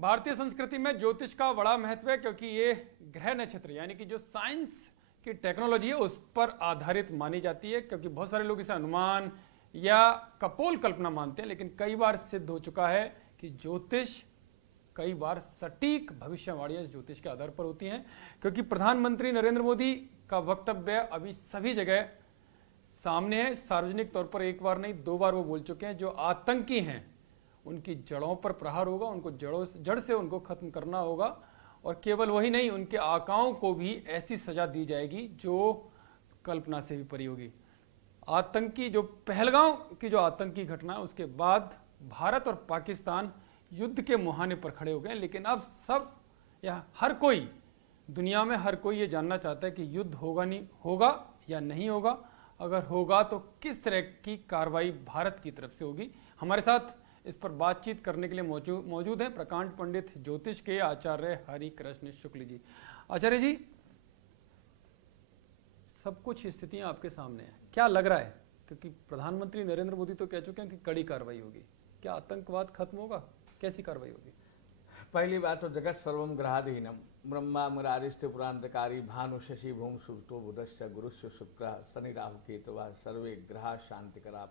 भारतीय संस्कृति में ज्योतिष का बड़ा महत्व है, क्योंकि ये ग्रह नक्षत्र यानी कि जो साइंस की टेक्नोलॉजी है उस पर आधारित मानी जाती है। क्योंकि बहुत सारे लोग इसे अनुमान या कपोल कल्पना मानते हैं, लेकिन कई बार सिद्ध हो चुका है कि ज्योतिष कई बार सटीक भविष्यवाणियां इस ज्योतिष के आधार पर होती हैं। क्योंकि प्रधानमंत्री नरेंद्र मोदी का वक्तव्य अभी सभी जगह सामने है। सार्वजनिक तौर पर एक बार नहीं 2 बार वो बोल चुके हैं, जो आतंकी हैं उनकी जड़ों पर प्रहार होगा, उनको जड़ से उनको खत्म करना होगा। और केवल वही नहीं, उनके आकाओं को भी ऐसी सजा दी जाएगी जो कल्पना से भी परी होगी। आतंकी जो पहलगांव की जो आतंकी घटना है उसके बाद भारत और पाकिस्तान युद्ध के मुहाने पर खड़े हो गए। लेकिन अब सब या हर कोई दुनिया में हर कोई ये जानना चाहता है कि युद्ध होगा या नहीं होगा। अगर होगा तो किस तरह की कार्रवाई भारत की तरफ से होगी। हमारे साथ इस पर बातचीत करने के लिए मौजूद हैं प्रकांड पंडित ज्योतिष के आचार्य हरि कृष्ण शुक्ल जी। आचार्य जी, सब कुछ स्थितियां आपके सामने हैं, क्या लग रहा है? क्योंकि प्रधानमंत्री नरेंद्र मोदी तो कह चुके हैं कि कड़ी कार्रवाई होगी। क्या आतंकवाद खत्म होगा? कैसी कार्रवाई होगी? पहली बात तो जगत सर्वम ग्रहाधीनम ब्रह्मा मुरारिष्ट पुरांतकारी भानु शशि भूम सुतो बुधश्च गुरुश्च शुक्र शनि राहु केतु सर्वे ग्रह शांतिकरा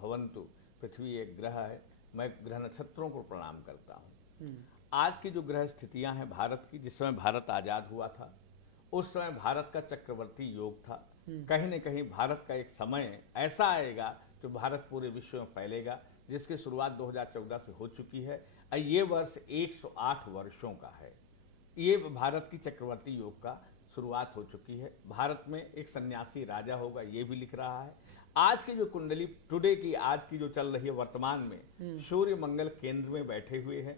भवंतु। पृथ्वी एक ग्रह है। मैं ग्रह नक्षत्रों को प्रणाम करता हूँ। आज की जो ग्रह स्थितियां हैं भारत की, जिस समय भारत आजाद हुआ था उस समय भारत का चक्रवर्ती योग था। कहीं न कहीं भारत का एक समय ऐसा आएगा जो भारत पूरे विश्व में फैलेगा, जिसकी शुरुआत 2014 से हो चुकी है। ये वर्ष 108 वर्षों का है। ये भारत की चक्रवर्ती योग का शुरुआत हो चुकी है। भारत में एक सन्यासी राजा होगा, ये भी लिख रहा है। आज की जो कुंडली टुडे की आज की जो चल रही है वर्तमान में, सूर्य मंगल केंद्र में बैठे हुए हैं।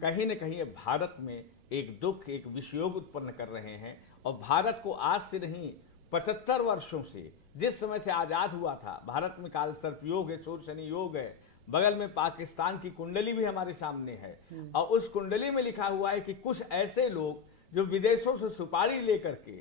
कहीं न कहीं भारत में एक दुख, एक विषयोग उत्पन्न कर रहे हैं। और भारत को आज से नहीं 75 वर्षों से, जिस समय से आजाद हुआ था, भारत में काल सर्प योग है, सूर्य शनि योग है। बगल में पाकिस्तान की कुंडली भी हमारे सामने है। और उस कुंडली में लिखा हुआ है कि कुछ ऐसे लोग जो विदेशों से सुपारी लेकर के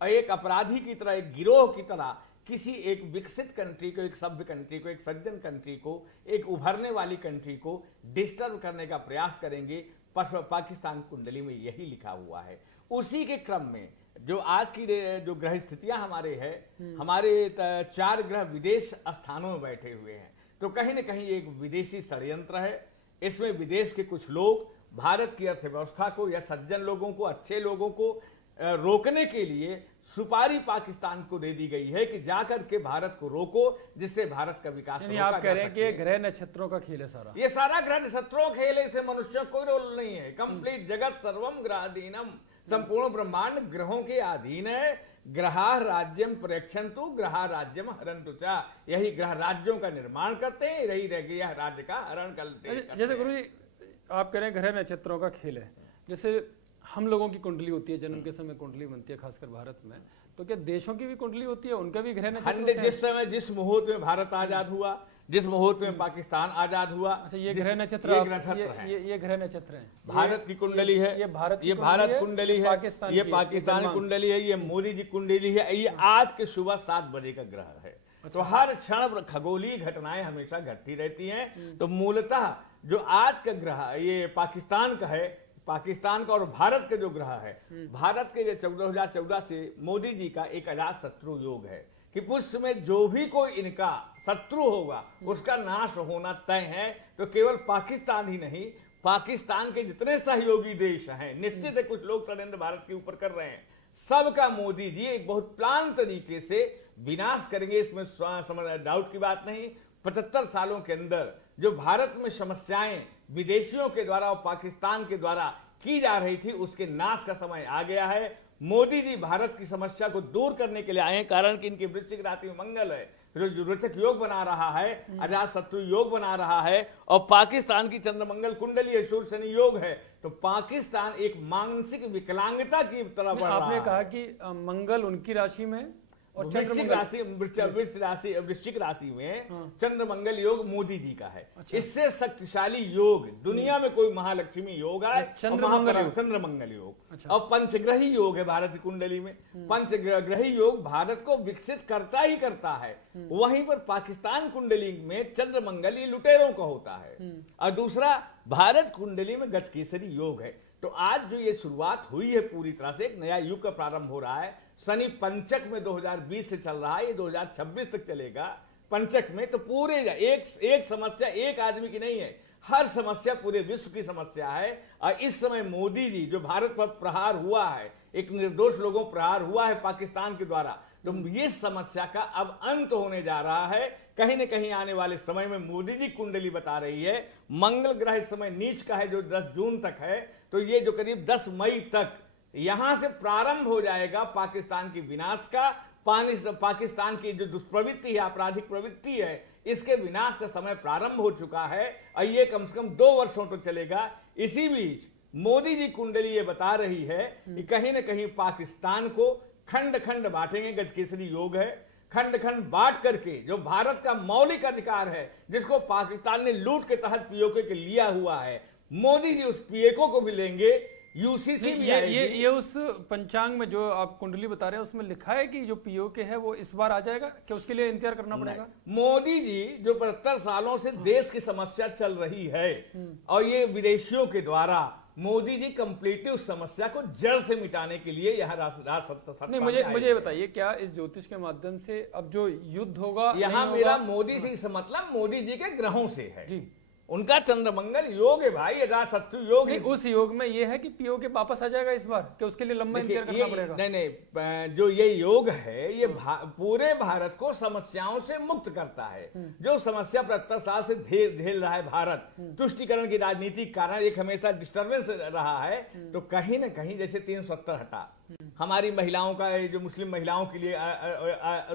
एक अपराधी की तरह, एक गिरोह की तरह किसी एक विकसित कंट्री को, एक सभ्य कंट्री को, एक सज्जन कंट्री को, एक उभरने वाली कंट्री को डिस्टर्ब करने का प्रयास करेंगे। पाकिस्तान कुंडली में यही लिखा हुआ है। उसी के क्रम में जो आज की जो ग्रह स्थितियां हमारे हैं, हमारे 4 ग्रह विदेश स्थानों में बैठे हुए हैं। तो कहीं न कहीं एक विदेशी षड्यंत्र है। इसमें विदेश के कुछ लोग भारत की अर्थव्यवस्था को या सज्जन लोगों को, अच्छे लोगों को रोकने के लिए सुपारी पाकिस्तान को दे दी गई है कि जाकर के भारत को रोको, जिससे भारत का विकास रोका आप कह रहे हैं कि ये ग्रह नक्षत्रों का खेल है सारा? ये सारा ग्रह नक्षत्रों का खेल है, इससे मनुष्य कोई रोल नहीं है। कंप्लीट जगत सर्वम ग्रहाधीनम, संपूर्ण ब्रह्मांड ग्रहों के अधीन है। ग्रहा राज्यम प्रेक्षन्तु ग्रहा राज्यम हरन्तु च। यही ग्रह राज्यों का निर्माण करते हैं, यही रह गया राज्य का हरण करते हैं। जैसे गुरु जी आप कह रहे हैं ग्रह नक्षत्रों का खेल है, जैसे हम लोगों की कुंडली होती है, जन्म के समय कुंडली बनती है खासकर भारत में, तो क्या देशों की भी कुंडली होती है? उनका भी ग्रह नक्षत्र? जिस समय, जिस मुहूर्त में भारत आजाद हुआ, जिस मुहूर्त में पाकिस्तान आजाद हुआ, अच्छा ये ग्रह नक्षत्र, ये ग्रह नक्षत्र है। भारत की कुंडली है, ये भारत कुंडली है, ये पाकिस्तान कुंडली है, ये मोदी जी कुंडली है। ये आज के सुबह 7 बजे का ग्रह है। तो हर क्षण खगोलीय घटनाएं हमेशा घटती रहती हैं। तो मूलतः जो आज का ग्रह ये पाकिस्तान का है, पाकिस्तान का और भारत का जो ग्रह है, भारत के 2014 से मोदी जी का एक अजात शत्रु योग है कि उस में जो भी कोई इनका शत्रु होगा उसका नाश होना तय है। तो केवल पाकिस्तान ही नहीं, पाकिस्तान के जितने सहयोगी देश हैं, निश्चित है कुछ लोग षड्यंत्र भारत के ऊपर कर रहे हैं, सबका मोदी जी एक बहुत प्लान तरीके से विनाश करेंगे। इसमें डाउट की बात नहीं। 75 सालों के अंदर जो भारत में समस्याएं विदेशियों के द्वारा और पाकिस्तान के द्वारा की जा रही थी, उसके नाश का समय आ गया है। मोदी जी भारत की समस्या को दूर करने के लिए आए हैं, कारण कि इनकी वृश्चिक राशि में मंगल है, जो रोचक योग बना रहा है, अजात शत्रु योग बना रहा है। और पाकिस्तान की चंद्रमंगल कुंडली है, सूर्य शनि योग है। तो पाकिस्तान एक मानसिक विकलांगता की तरफ बढ़ रहा है। आपने कहा कि मंगल उनकी राशि में और वृश्चिक राशि में चंद्र मंगल योग मोदी जी का है। अच्छा। इससे शक्तिशाली योग दुनिया में कोई महालक्ष्मी योग है, चंद्र मंगल योग। अच्छा। और पंचग्रही योग है भारत की कुंडली में। पंचग्रही योग भारत को विकसित करता ही करता है। वहीं पर पाकिस्तान कुंडली में चंद्र मंगल ये लुटेरों का होता है। और दूसरा भारत कुंडली में गजकेसरी योग है। तो आज जो ये शुरुआत हुई है पूरी तरह से एक नया युग का प्रारंभ हो रहा है। शनि पंचक में 2020 से चल रहा है, ये 2026 तक चलेगा पंचक में। तो पूरे एक समस्या एक आदमी की नहीं है, हर समस्या पूरे विश्व की समस्या है। और इस समय मोदी जी जो भारत पर प्रहार हुआ है, एक निर्दोष लोगों प्रहार हुआ है पाकिस्तान के द्वारा, तो ये समस्या का अब अंत होने जा रहा है। कहीं न कहीं आने वाले समय में मोदी जी कुंडली बता रही है मंगल ग्रह इस समय नीच का है जो 10 जून तक है। तो ये जो करीब 10 मई तक यहां से प्रारंभ हो जाएगा पाकिस्तान की विनाश का। पाकिस्तान की जो दुष्प्रवृत्ति है, आपराधिक प्रवृत्ति है, इसके विनाश का समय प्रारंभ हो चुका है। और ये कम से कम 2 वर्षों तक चलेगा। इसी बीच मोदी जी कुंडली ये बता रही है कि कहीं ना कहीं पाकिस्तान को खंड खंड बांटेंगे। गजकेसरी योग है, खंड खंड बांट करके जो भारत का मौलिक अधिकार है, जिसको पाकिस्तान ने लूट के तहत पीओके के लिया हुआ है, मोदी जी उस पीओके को भी लेंगे। यूसीसी भी ये उस पंचांग में जो आप कुंडली बता रहे हैं उसमें लिखा है कि जो पीओके है वो इस बार आ जाएगा, क्या उसके लिए इंतजार करना पड़ेगा? मोदी जी जो 75 सालों से देश की समस्या चल रही है और ये विदेशियों के द्वारा मोदी जी कंप्लीटली उस समस्या को जड़ से मिटाने के लिए यहाँ राष्ट्र नहीं, मुझे ये बताइए, क्या इस ज्योतिष के माध्यम से अब जो युद्ध होगा यहाँ मेरा मोदी से मतलब मोदी जी के ग्रहों से है जी। उनका चंद्र मंगल योग है भाई, राजशत्रु योग है। उस योग में ये है कि पीओके वापस आ जाएगा इस बार, कि उसके लिए लंबा इंतजार करना पड़ेगा? नहीं, जो ये योग है ये पूरे भारत को समस्याओं से मुक्त करता है। जो समस्या 75 साल से झेल रहा है भारत, तुष्टीकरण की राजनीति के कारण एक हमेशा डिस्टर्बेंस रहा है। तो कहीं ना कहीं जैसे 370 हटा, हमारी महिलाओं का जो मुस्लिम महिलाओं के लिए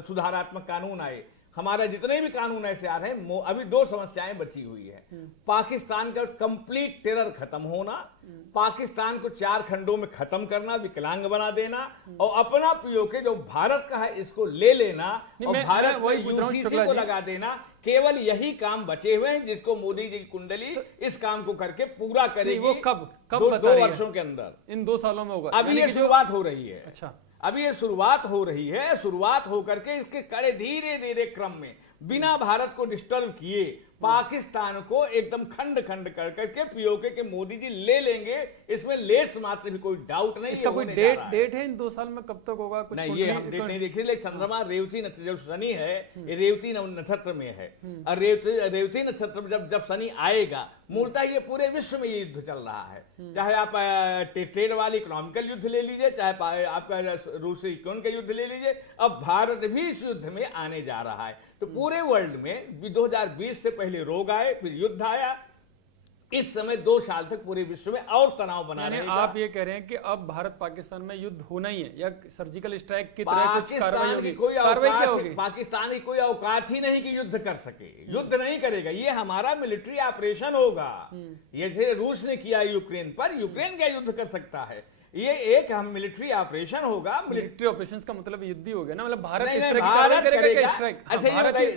सुधारात्मक कानून आए, हमारा जितने भी कानून ऐसे आ रहे हैं, अभी 2 समस्याएं बची हुई है। पाकिस्तान का कंप्लीट टेरर खत्म होना, पाकिस्तान को 4 खंडों में खत्म करना, विकलांग बना देना, और अपना पीओके जो भारत का है इसको ले लेना और भारत को यूसीसी को लगा देना। केवल यही काम बचे हुए हैं जिसको मोदी जी की कुंडली इस काम को करके पूरा करेगी। वो कब 2 वर्षों के अंदर, इन 2 सालों में होगा। अभी ये शुरुआत हो रही है। अच्छा, अभी ये शुरुआत हो रही है। शुरुआत होकर के इसके कड़े धीरे धीरे क्रम में बिना भारत को डिस्टर्ब किए पाकिस्तान को एकदम खंड खंड कर करके पीओके के मोदी जी ले लेंगे। इसमें लेस मात्र भी कोई डाउट नहीं। इसका कोई डेट है इन 2 साल में कब तक होगा? कुछ नहीं, ये हम डेट नहीं देखिए। लेकिन चंद्रमा रेवती नक्षत्र, जो शनि है ये रेवती नक्षत्र में है। और रेवती नक्षत्र में जब शनि आएगा, मूलतः ये पूरे विश्व में ये युद्ध चल रहा है। चाहे आप ट्रेड वाली इकोनॉमिकल युद्ध ले लीजिए, चाहे आपका रूस यूक्रेन का युद्ध ले लीजिए, अब भारत भी इस युद्ध में आने जा रहा है। तो पूरे वर्ल्ड में 2020 से पहले रोग आए, फिर युद्ध आया। इस समय 2 साल तक पूरे विश्व में और तनाव बना रहेगा। आप ये कह रहे हैं कि अब भारत पाकिस्तान में युद्ध होना ही है, या सर्जिकल स्ट्राइक की तरह कुछ कार्रवाई होगी? कार्रवाई क्या होगी? पाकिस्तान की कोई औकात ही नहीं कि युद्ध कर सके। युद्ध नहीं करेगा, ये हमारा मिलिट्री ऑपरेशन होगा। ये रूस ने किया यूक्रेन पर, यूक्रेन क्या युद्ध कर सकता है? ये एक हम मिलिट्री ऑपरेशन होगा। मिलिट्री ऑपरेशन का मतलब युद्ध ही हो गया ना, मतलब भारत नहीं, इस तरह की भारत करेगा स्ट्राइक। ऐसे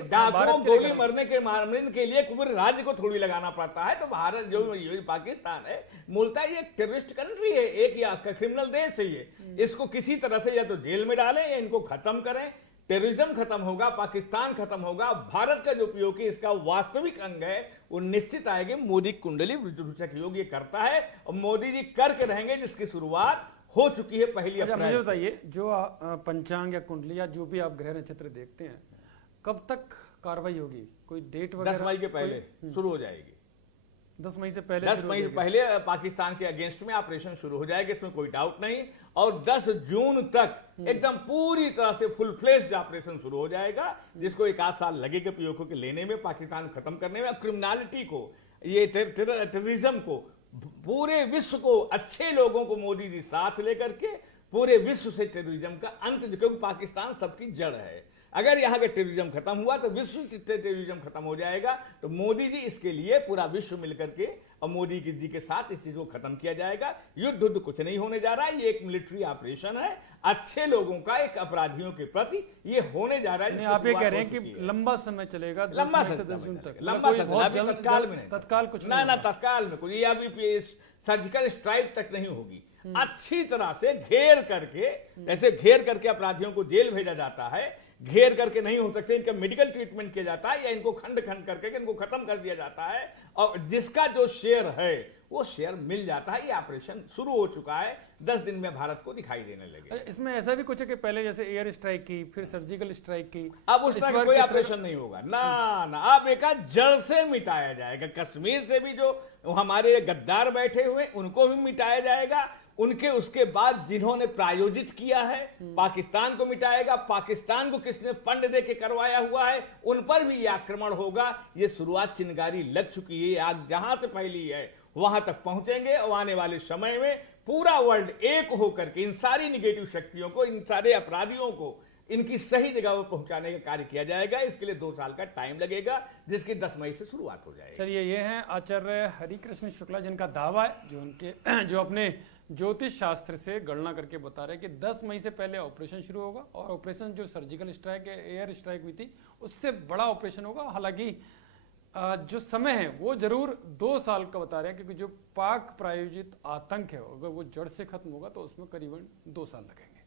डाकुओं गोली मारने के लिए पूरे राज्य को थोड़ी लगाना पड़ता है। तो भारत जो पाकिस्तान है मूलतः ये एक टेररिस्ट कंट्री है, एक या क्रिमिनल देश है ये। इसको किसी तरह से या तो जेल में डालें या इनको खत्म करें। टेररिज्म खत्म होगा, पाकिस्तान खत्म होगा। भारत का जो पीओके इसका वास्तविक अंग है वो निश्चित आएगी। मोदी कुंडली वृश्चिक योग ये करता है और मोदी जी करके रहेंगे, जिसकी शुरुआत हो चुकी है पहली अप्रैल। मुझे बताइए, जो पंचांग या कुंडली या जो भी आप ग्रह नक्षत्र देखते हैं, कब तक कार्रवाई होगी? कोई डेट वगैरह? 10 मई के पहले शुरू हो जाएगी। 10 मई से पहले? 10 मई से पहले पाकिस्तान के अगेंस्ट में ऑपरेशन शुरू हो जाएगा, इसमें कोई डाउट नहीं। और 10 जून तक एकदम पूरी तरह से फुल फ्लेज्ड ऑपरेशन शुरू हो जाएगा, जिसको 1 साल लगेगा पीओके के लेने में, पाकिस्तान खत्म करने में, क्रिमिनलिटी को, ये टेररिज्म को, पूरे विश्व को, अच्छे लोगों को मोदी जी साथ लेकर के पूरे विश्व से टेररिज्म का अंत, क्योंकि पाकिस्तान सबकी जड़ है। अगर यहाँ का टेररिज्म खत्म हुआ तो विश्व से टेररिज्म खत्म हो जाएगा। तो मोदी जी इसके लिए पूरा विश्व मिलकर के और मोदी जी के साथ इस चीज को खत्म किया जाएगा। युद्ध कुछ नहीं होने जा रहा है, ये एक मिलिट्री ऑपरेशन है अच्छे लोगों का, एक अपराधियों के प्रति ये होने जा रहा है। आप ये कह रहे हैं कि लंबा समय चलेगा, लंबा 10 जून तक, लंबा तत्काल में नहीं, तत्काल कुछ ना तत्काल में कुछ, ये अभी सर्जिकल स्ट्राइक तक नहीं होगी। अच्छी तरह से घेर करके, जैसे घेर करके अपराधियों को जेल भेजा जाता है, घेर करके नहीं हो सकते, इनका मेडिकल ट्रीटमेंट किया जाता है या इनको खंड खंड करके इनको खत्म कर दिया जाता है और जिसका जो शेयर है वो शेयर मिल जाता है। ये ऑपरेशन शुरू हो चुका है, 10 दिन में भारत को दिखाई देने लगे। इसमें ऐसा भी कुछ है कि पहले जैसे एयर स्ट्राइक की, फिर सर्जिकल स्ट्राइक की, अब उस तरह का कोई ऑपरेशन नहीं होगा ना, अब एक जड़ से मिटाया जाएगा। कश्मीर से भी जो हमारे गद्दार बैठे हुए उनको भी मिटाया जाएगा, उनके उसके बाद जिन्होंने प्रायोजित किया है पाकिस्तान को मिटाएगा, पाकिस्तान को किसने फंड दे के करवाया हुआ है उन पर भी ये आक्रमण होगा। ये शुरुआत चिंगारी लग चुकी है, आग जहां से फैली है वहां तक पहुंचेंगे और आने वाले समय में पूरा वर्ल्ड एक होकर के इन सारी निगेटिव शक्तियों को, इन सारे अपराधियों को इनकी सही जगह पर पहुंचाने का कार्य किया जाएगा। इसके लिए 2 साल का टाइम लगेगा, जिसकी 10 मई से शुरुआत हो जाएगी। चलिए, ये हैं आचार्य हरिकृष्ण शुक्ला, जिनका दावा है, जो अपने ज्योतिष शास्त्र से गणना करके बता रहे हैं कि 10 मई से पहले ऑपरेशन शुरू होगा और ऑपरेशन जो सर्जिकल स्ट्राइक है, एयर स्ट्राइक हुई थी, उससे बड़ा ऑपरेशन होगा। हालांकि जो समय है वो जरूर 2 साल का बता रहे हैं, क्योंकि जो पाक प्रायोजित आतंक है अगर वो जड़ से खत्म होगा तो उसमें करीबन 2 साल लगेंगे।